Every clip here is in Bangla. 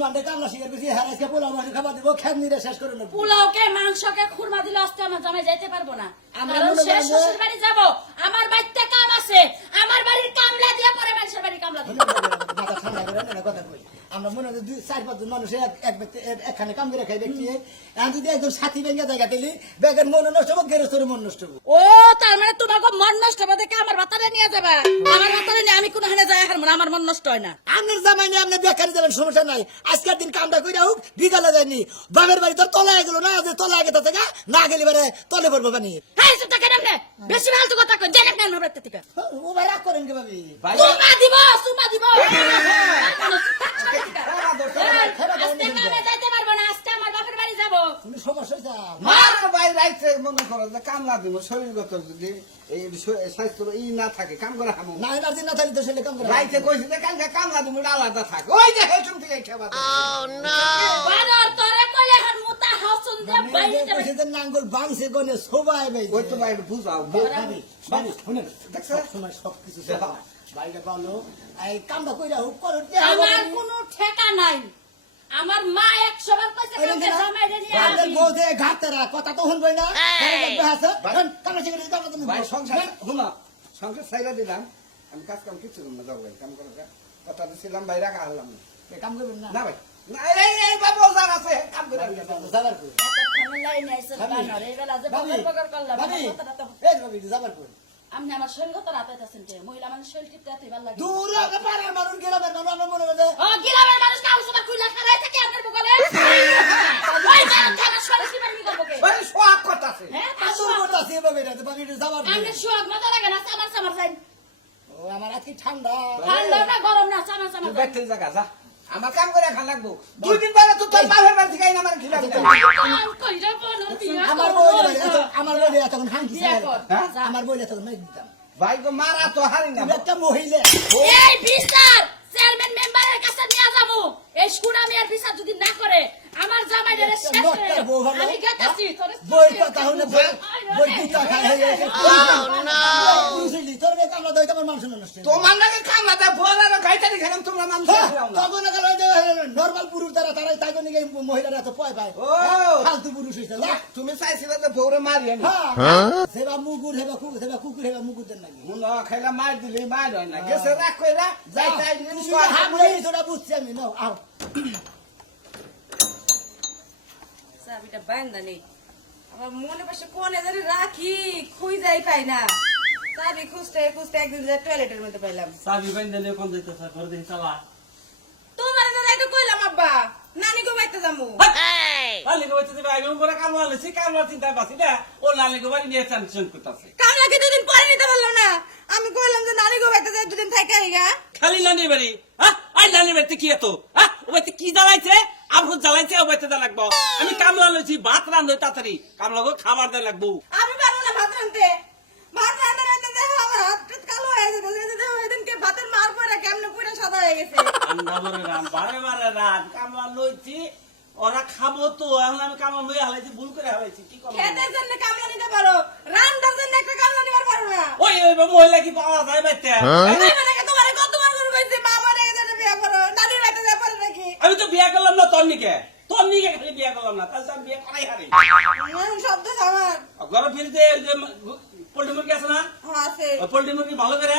মুসলমানদের কামলা শিকার করছি হারাইছে পোলাও মাংস খাবার দিব খেত নিরে শেষ করে নেব পোলাওকে মাংসকে খুরমা দিলে আজকে আমার জামাই যাইতে পারবো না আমরা কারণ মনে সে করি যে- শ্বশুর বাড়ি যাবো আমার বাড়িতে কাম আছে আমার বাড়ির কামলা দিয়ে পরে মানুষের বাড়ি কামলা দিব মাথা ঠান্ডা করে না কথা কই আমরা মনে হয় 4-5 জন মানুষ একখানে কাম করে খাই ব্যক্তি এখন যদি একজন সাথী ভেঙে জায়গা দিলি ব্যাগের মন নষ্ট হবো গেরস্তরের মন নষ্ট হবো ও তার মানে তোমাকে মন নষ্ট হবে দেখে আমার বাতারে নিয়ে যাবা আমার বাতারে নিয়ে আমি কোনো হানে যাই হারমোন আমার মন নষ্ট হয় না আপনার জামাই নিয়ে আপনি বেকারি যাবেন সমস্যা নাই আজকের দিন কামটা কইরা হোক বিকালে যায়নি বাবার বাড়ি তোর তলায় গেল না যে তলায় গেতে থেকে না গেলি বারে তলে পড়বো পানি হ্যাঁ সেটা কেন না বেশি ফালতু কথা কই জানেন না আমার বাড়িতে থেকে ও ভাই রাগ করেন কে ভাবি সুমা দিব আজকে কামে যাইতে পারবো না আজকে আমার বাপের বাড়ি যাবো তুমি সমস্যা হয়েছে মার ভাই রাইতে মনে করো যে কামলা দিব শরীরগত যদি এই স্বাস্থ্য ই না থাকে কাম করে হামু না এনার্জি না থাকলে তো সেটা কাম করে রাইতে কইছি যে কালকে কামলা দিব আলাদা থাক ওই যে হেসুন থেকে খাবার বানর তোরে কইলে হন মুতা হাসুন দে বাইরে যাবে কইছে যে নাঙ্গল বাংছে গনে সবাই ভাই ওই তো ভাই বুঝাও ভাবি ভাবি শুনেন দেখছো? সময় সবকিছু সেবা বাইরে ভালো এই কামটা কইরা হোক করো আমার কোনো ঠেকা নাই আমার মা 100 বার কইছে কামকে জামাইরে নিয়ে বাদের আসবি বউতে ঘাটতারা কথা তো শুনবই না কামটা শিখে কামটা তুমি ভাই সংসার শুনো সংসার ছাইরা দিলাম আমি কাজ কাম কিছু না যাও ভাই কাম করো কথা দিছিলাম ভাই রাখা হলাম কাম করবেন না না ভাই না এই বাবু যার আছে কাম করে যাবার কই এতক্ষণ লাইনে আইছে বানর এই বেলা যে বগর বগর করলাম ভাবি আমার কথাটা তো এই ভাবি যাবার কই আপনি আমার শরীর কত রাতাইতাছেন কে মহিলা মানুষ শরীর টিপতে এতই ভালো লাগে দূর আগে পাড়ার মানুষ গ্রামের মানুষ আমার মনে হয় ও গিলামের মানুষ কাউ সুবা খুইলা খারাই থাকে আপনার বগলে ওই যে খানা শরীর টিপার কি করব কে ওই সোয়াক কথা আছে হ্যাঁ আসল কথা আছে ভাবি এটা ভাবি যাবার কই আপনি সুয়াগ মজা লাগে না সামার সামার যাই ও আমার আজকে ঠান্ডা ঠান্ডা না গরম না সামার সামার তুই ব্যাগ থেকে জায়গা যা আমার কাম করে খা লাগবো 2 দিন পরে তো তোর বাপের বাড়ি থেকে আমার খিলাবি কইরা বলো বিয়া আমার বলে তখন হাঙ্কি বিয়া কর হ্যাঁ? আমার বলে তখন নাই দিতাম ভাই গো মারা তো হারি না তুমি একটা মহিলা এই বিচার চেয়ারম্যান মেম্বারের কাছে নিয়ে যাবো এই সুরা মিয়ার বিচার যদি না করে আমার জামাইদের শেষ করে নটটা বউ ভালো। আমি গেতাছি তোর বই কথা হলে বই দুটা খাই হয়ে গেছে বুঝলি তোর বে কামলা দইতে আমার মানুষ নষ্ট তোমার নাকি কামলা দে বলার খাইতারি খেলাম তোমরা মানুষ তখন নরমাল পুরুষ দ্বারা তারাই তাই জন্য মহিলারা এত পয় পায় ও ফালতু পুরুষ হয়েছে তুমি চাইছিলে যে বউরে মারি আনি সেবা মুগুর হেবা কুকুর হেবা মুগুর দেন নাকি মুন খাইলা মার দিলে মার হয় না গেছে রাখ কইরা যাই তাই হামলে তোরা বুঝছি আমি নাও আও চাবিটা বান্ধা নেই আমার মনে পাশে কোনে ধরে রাখি খুঁই যাই পাই না চাবি খুঁজতে খুঁজতে একদিন যাই টয়লেটের মধ্যে পাইলাম চাবি বাইন্দা নিয়ে কোন যাইতেছে ঘর দিন চালা তোমার দাদা এটা কইলাম আব্বা নানি গো বাইতে যামু লালি গো বাইতে যাবে আমি পরে কামলা লইছি কামলা চিন্তা পাচ্ছি না ও লালি গো বাড়ি নিয়ে টেনশন করতেছে কামলাকে দুদিন পরে নিতে পারলাম না আমি কইলাম যে নানি গো বাইতে যাই দুদিন থাইকা আইগা খালি লানি বাড়ি হ্যাঁ আই লানি বাড়িতে কি এত হ্যাঁ ও বাড়িতে কি জ্বালাইছে আবু জ্বালাইছে ও বাড়িতে লাগবো আমি কামলা লইছি ভাত রান্ধই তাড়াতাড়ি কামলা গো খাবার দেয় লাগবো আমি পারবো না ভাত রাঁধতে ভাত রাঁধতে রাঁধতে দেখো আমার হাত টাত কালো হয়ে গেছে ওইদিনকে ভাতের মার পরে কেমনে পুরো সাদা হয়ে গেছে আন্দা বলে রাম বারে বারে রাত কামলা লইছি ওরা খাবো তো এখন আমি কামলা লই হালাইছি ভুল করে হালাইছি কি করবো খেতের জন্য কামলা নিতে পারো রান্নার জন্য একটা কামলা নিতে পারো না ওই ওই মহিলা কি পাওয়া যায় বাইতে তোমার কতবার করে কইছি বাবা রেখে যেতে বিয়ে করো নানির বাড়িতে যা পারে নাকি আমি তো বিয়ে করলাম না তোর নিকে খালি বিয়ে করলাম না তাহলে আমি বিয়ে করাই হারি শব্দ আমার ঘরে ফিরতে পোল্ট্রি মুরগি আছে না আছে ওই পোল্ট্রি মুরগি ভালো করে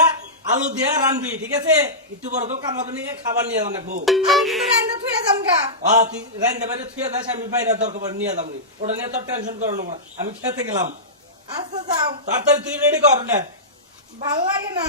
আলু দিয়ে রানবি ঠিক আছে একটু বড় করে কামলা নিয়ে খাবার নিয়ে যাবো রাখবো আমি কিন্তু রান্না থুয়ে যাম গা তুই রান্না বাইরে থুয়ে যাস আমি বাইরে দরকার নিয়ে যাবো ওটা নিয়ে তোর টেনশন করো না আমি খেতে গেলাম আচ্ছা যাও তাড়াতাড়ি তুই রেডি কর না ভালো লাগে না